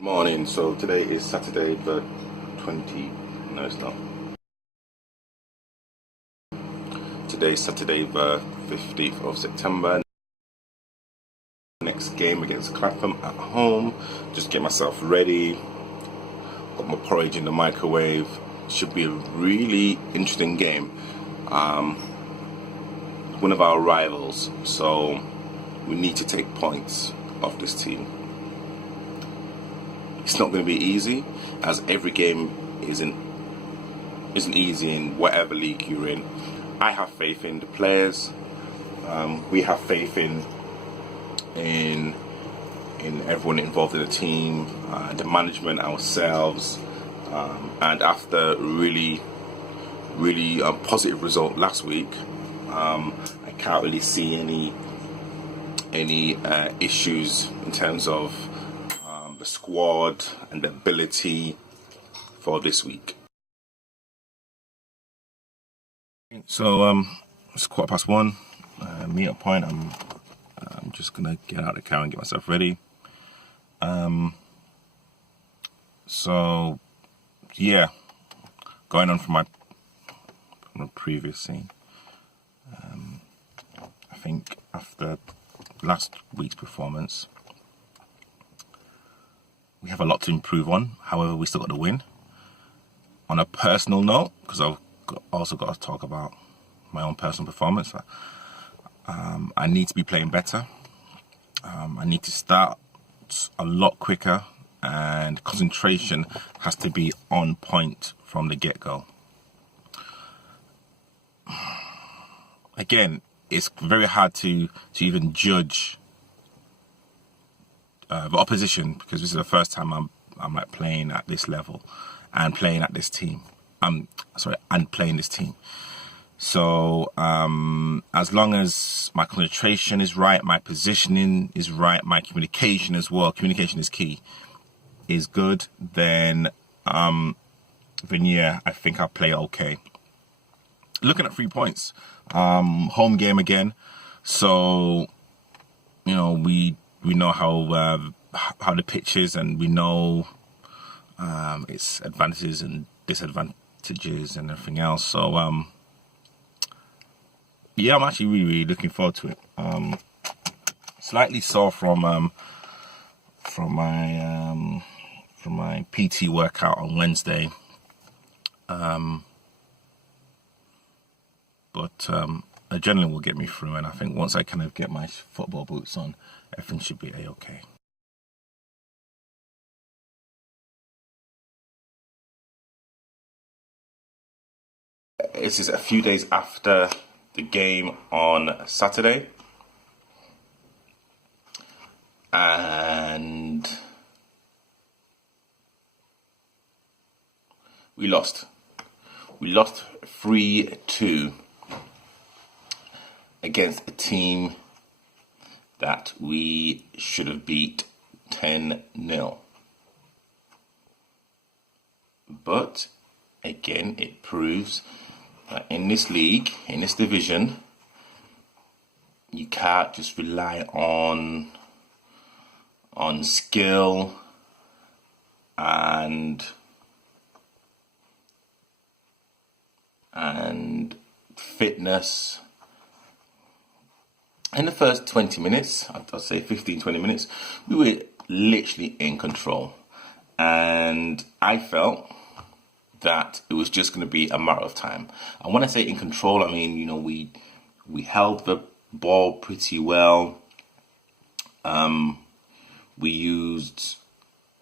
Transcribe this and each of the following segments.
Morning. So today is Saturday, the 20. No, it's not. Today is Saturday, the 15th of September. Next game against Clapham at home. Just get myself ready. Got my porridge in the microwave. Should be a really interesting game. One of our rivals, so we need to take points off this team. It's not going to be easy, as every game isn't easy in whatever league you're in. I have faith in the players. We have faith in everyone involved in the team, the management, ourselves, and after really positive result last week, I can't really see any issues in terms of the squad and the ability for this week. So it's 1:15. Meet-up point. I'm just gonna get out of the car and get myself ready. So yeah, going on from the previous scene. I think after last week's performance, we have a lot to improve on. However, we still got the win. On a personal note, because I've also got to talk about my own personal performance, I need to be playing better. I need to start a lot quicker, and concentration has to be on point from the get-go. Again, it's very hard to even judge the opposition, because this is the first time I'm like playing at this level and playing at this team. And playing this team. So as long as my concentration is right, my positioning is right, my communication as well, communication is key, is good, then yeah, I think I'll play okay. Looking at 3 points, home game again. So we know how the pitch is, and we know its advantages and disadvantages and everything else. So yeah, I'm actually really looking forward to it. Slightly sore from my PT workout on Wednesday, but adrenaline will get me through, and I think once I kind of get my football boots on, everything should be a-okay. This is a few days after the game on Saturday, and we lost 3-2 against a team that we should have beat 10-0. But again, it proves that in this league, in this division, you can't just rely on skill and fitness. In the first 20 minutes, I'd say 15-20 minutes, we were literally in control, and I felt that it was just going to be a matter of time. And when I say in control, I mean, we held the ball pretty well. We used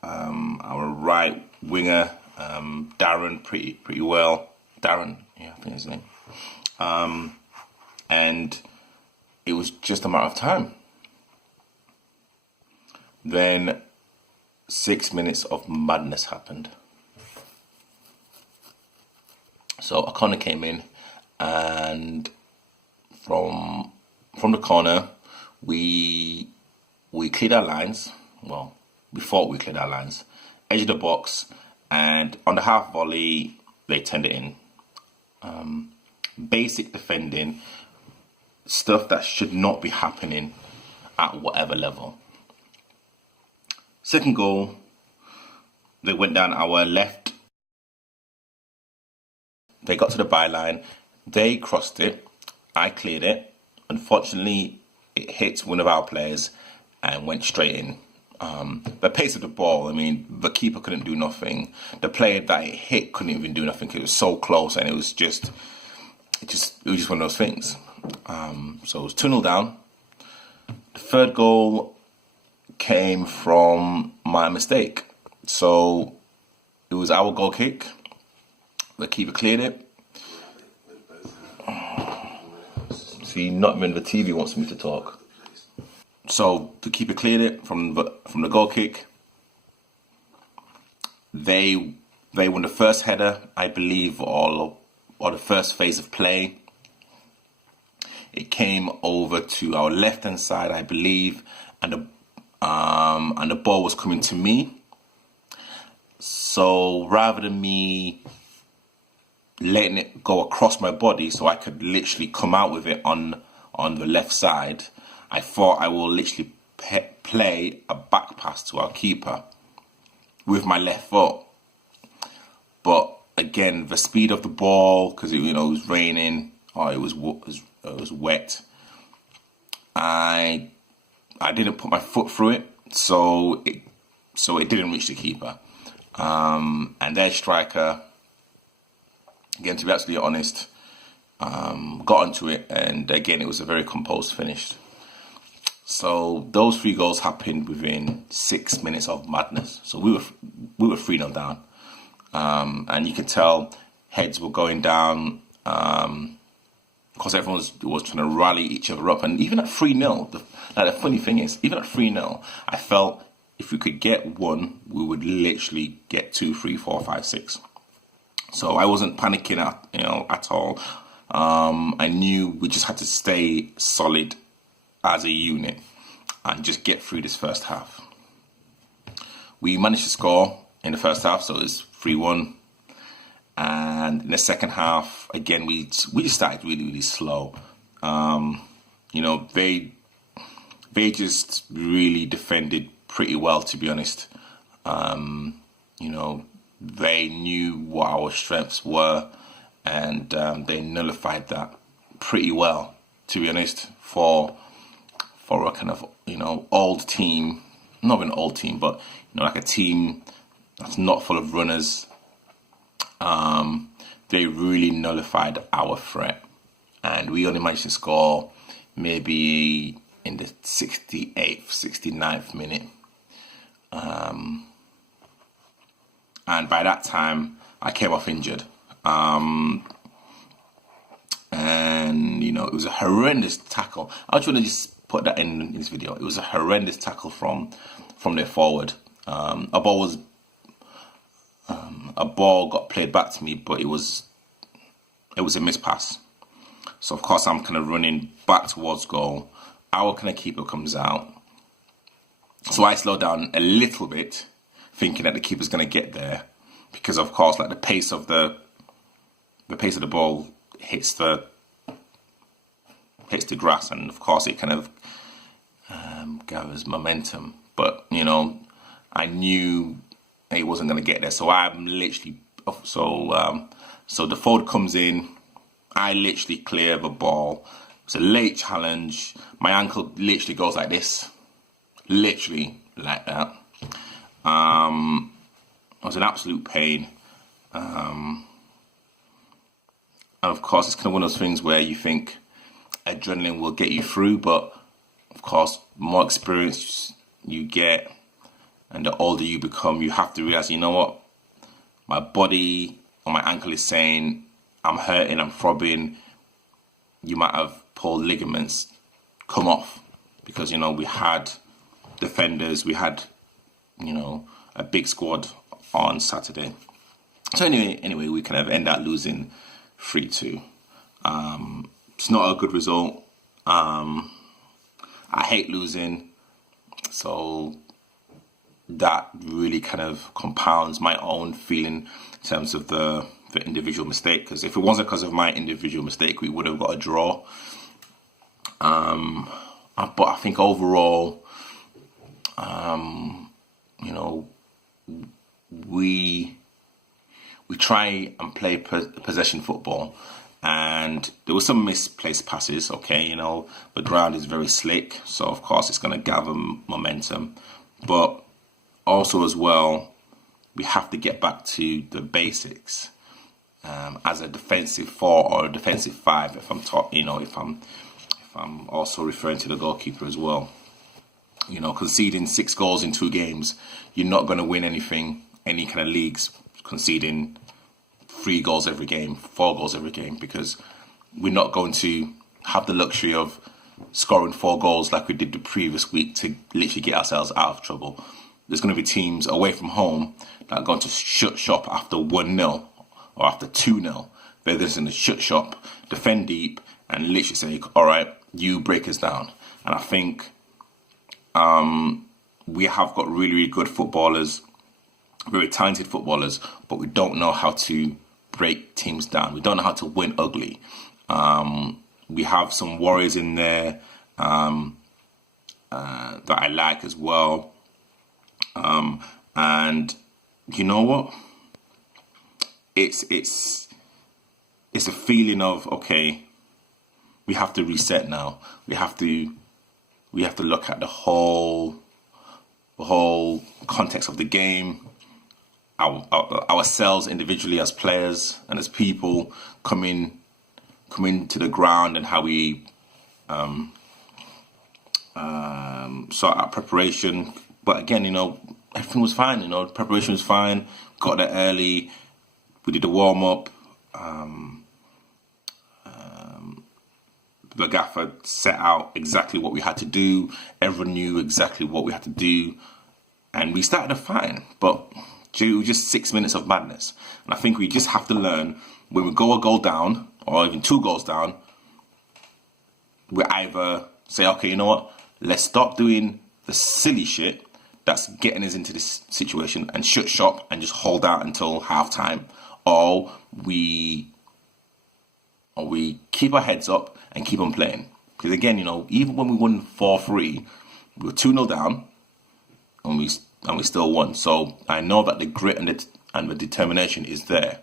our right winger, Darren, pretty well. Darren, yeah, I think his name. And it was just a matter of time. Then 6 minutes of madness happened. So O'Connor came in, and from the corner, we cleared our lines. Well, we thought we cleared our lines, edge of the box, and on the half volley, they turned it in. Basic defending, stuff that should not be happening at whatever level. Second goal, They went down our left. They got to the byline. They crossed it. I cleared it. Unfortunately, it hit one of our players and went straight in. The pace of the ball, I mean, the keeper couldn't do nothing. The player that it hit couldn't even do nothing. It was so close, and it was just one of those things. So it was 2-0 down. The third goal came from my mistake. So it was our goal kick. The keeper cleared it. See, not even the TV wants me to talk. So the keeper cleared it from the goal kick. They won the first header, I believe, or the first phase of play. It came over to our left-hand side, I believe, and the ball was coming to me. So rather than me letting it go across my body so I could literally come out with it on the left side, I thought I will literally play a back pass to our keeper with my left foot. But again, the speed of the ball, because it was raining, it was wet. I didn't put my foot through it, so it didn't reach the keeper. And their striker, again, to be absolutely honest, got onto it, and again, it was a very composed finish. So those 3 goals happened within 6 minutes of madness. So we were 3-0 down, and you could tell heads were going down because everyone was trying to rally each other up. And even at 3-0, the funny thing is, even at 3-0, I felt if we could get 1, we would literally get 2, 3, 4, 5, 6. So I wasn't panicking at all. I knew we just had to stay solid as a unit and just get through this first half. We managed to score in the first half, so it was 3-1. And in the second half, again, we just started really, really slow. They just really defended pretty well, to be honest. They knew what our strengths were, and they nullified that pretty well, to be honest, for a kind of old team, not an old team, but like a team that's not full of runners. They really nullified our threat, and we only managed to score maybe in the 68th, 69th minute. And by that time, I came off injured. And it was a horrendous tackle. I just want to just put that in this video. It was a horrendous tackle from their forward. A ball got played back to me, but it was a mispass. So of course I'm kind of running back towards goal. Our kind of keeper comes out. So I slow down a little bit, thinking that the keeper's going to get there, because of course, like the pace of the ball hits the grass, and of course it kind of gathers momentum. But I knew it wasn't going to get there, so I'm literally so the forward comes in. I literally clear the ball. It's a late challenge. My ankle literally goes like this, literally like that. It was an absolute pain. And of course, it's kind of one of those things where you think adrenaline will get you through, but of course, more experience you get and the older you become, you have to realize, you know what, my body or my ankle is saying, I'm hurting, I'm throbbing. You might have pulled ligaments, come off, because we had defenders, we had a big squad on Saturday. So anyway, we kind of end up losing 3-2. It's not a good result. I hate losing, so that really kind of compounds my own feeling in terms of the individual mistake. Because if it wasn't because of my individual mistake, we would have got a draw. But I think overall, we try and play possession football, and there were some misplaced passes. Okay, you know, the ground is very slick, so of course it's going to gather momentum, but also as well, we have to get back to the basics. As a defensive 4 or a defensive 5, if I'm also referring to the goalkeeper as well. You know, conceding 6 goals in 2 games, you're not going to win any kind of leagues conceding 3 goals every game, 4 goals every game, because we're not going to have the luxury of scoring 4 goals like we did the previous week to literally get ourselves out of trouble. There's going to be teams away from home that are going to shut shop after 1-0 or after 2-0. They're just going to shut shop, defend deep, and literally say, all right, you break us down. And I think we have got really, really good footballers, very talented footballers, but we don't know how to break teams down. We don't know how to win ugly. We have some warriors in there that I like as well. And you know what? It's a feeling of, okay, we have to reset now. We have to look at the whole context of the game, ourselves individually as players and as people come into the ground, and how we sort out preparation. But again, you know, everything was fine. You know, preparation was fine. Got there early. We did a warm up. The gaffer set out exactly what we had to do. Everyone knew exactly what we had to do, and we started fine. But just 6 minutes of madness, and I think we just have to learn, when we go a goal down or even 2 goals down, we either say, okay, you know what, let's stop doing the silly shit that's getting us into this situation and shut shop and just hold out until half time, or we keep our heads up and keep on playing. Because again, you know, even when we won 4-3, we were 2-0 down, and we still won. So I know that the grit and the determination is there,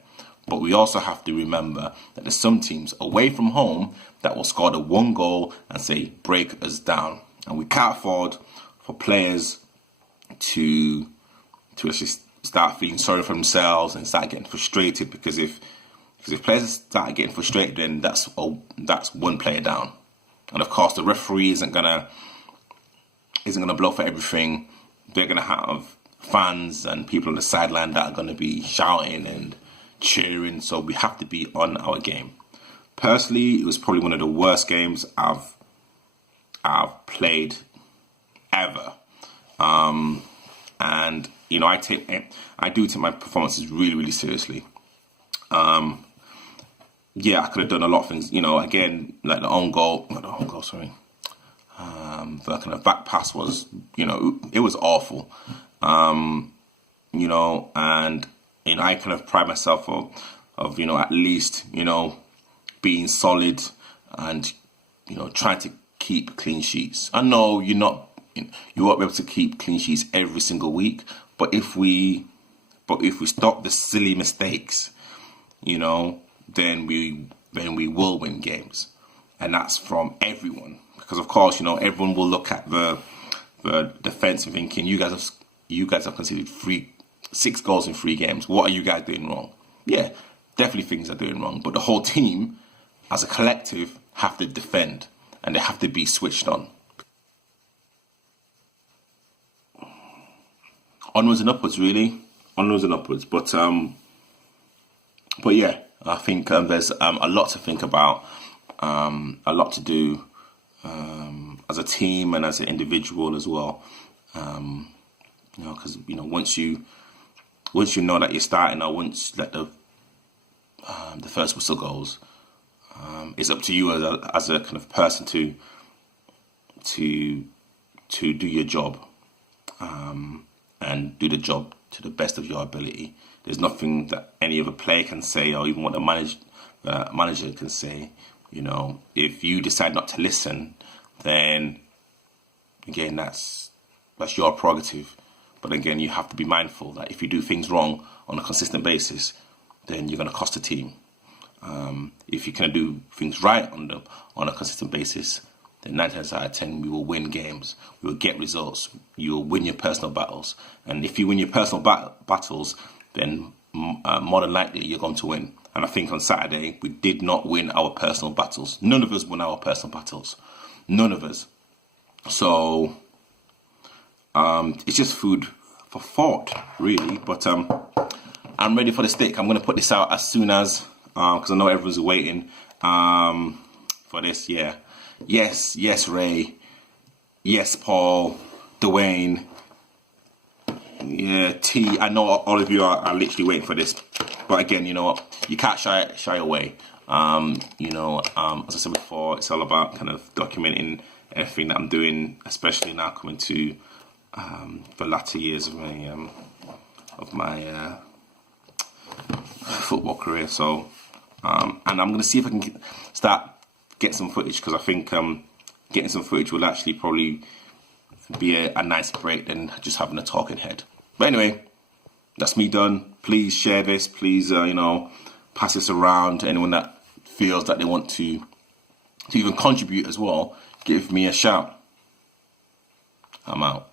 but we also have to remember that there's some teams away from home that will score the 1 goal and say, break us down, and we can't afford for players to just start feeling sorry for themselves and start getting frustrated, because if players start getting frustrated, then that's 1 player down. And of course, the referee isn't gonna blow for everything. They're gonna have fans and people on the sideline that are gonna be shouting and cheering. So we have to be on our game. Personally, it was probably one of the worst games I've played ever. And you know, I do take my performances really, really seriously. Yeah, I could have done a lot of things, you know, again, like the kind of back pass was, you know, it was awful. You know, and, you know, I kind of pride myself of, you know, at least, you know, being solid and, you know, trying to keep clean sheets. I know you won't be able to keep clean sheets every single week, but if we stop the silly mistakes, you know, then we will win games. And that's from everyone, because of course, you know, everyone will look at the defense and thinking, you guys have conceded 6 goals in 3 games. What are you guys doing wrong? Yeah, definitely things are doing wrong, but the whole team as a collective have to defend, and they have to be switched on. Onwards and upwards, really. Onwards and upwards. But yeah, I think there's a lot to think about, a lot to do as a team and as an individual as well. You know, because, you know, once you know that you're starting, or once that the first whistle goes, it's up to you as a kind of person to do your job, and do the job to the best of your ability. There's nothing that any other player can say, or even what the manager can say. You know, if you decide not to listen, then again, that's your prerogative. But again, you have to be mindful that if you do things wrong on a consistent basis, then you're going to cost the team. If you can do things right on a consistent basis, then 9 times out of 10 we will win games. We will get results. You will win your personal battles, and if you win your personal battles, then more than likely you're going to win. And I think on Saturday we did not win our personal battles. None of us won our personal battles. None of us. So it's just food for thought, really. But I'm ready for the steak. I'm going to put this out as soon as, because I know everyone's waiting for this. Yeah. Yes, Ray. Yes, Paul. Dwayne. Yeah, T. I know all of you are literally waiting for this. But again, you know what? You can't shy away. As I said before, it's all about kind of documenting everything that I'm doing, especially now coming to the latter years of my football career. So, and I'm going to see if I can get some footage, because I think getting some footage will actually probably be a nice break than just having a talking head. But anyway, that's me done. Please share this. Please, pass this around to anyone that feels that they want to even contribute as well. Give me a shout. I'm out.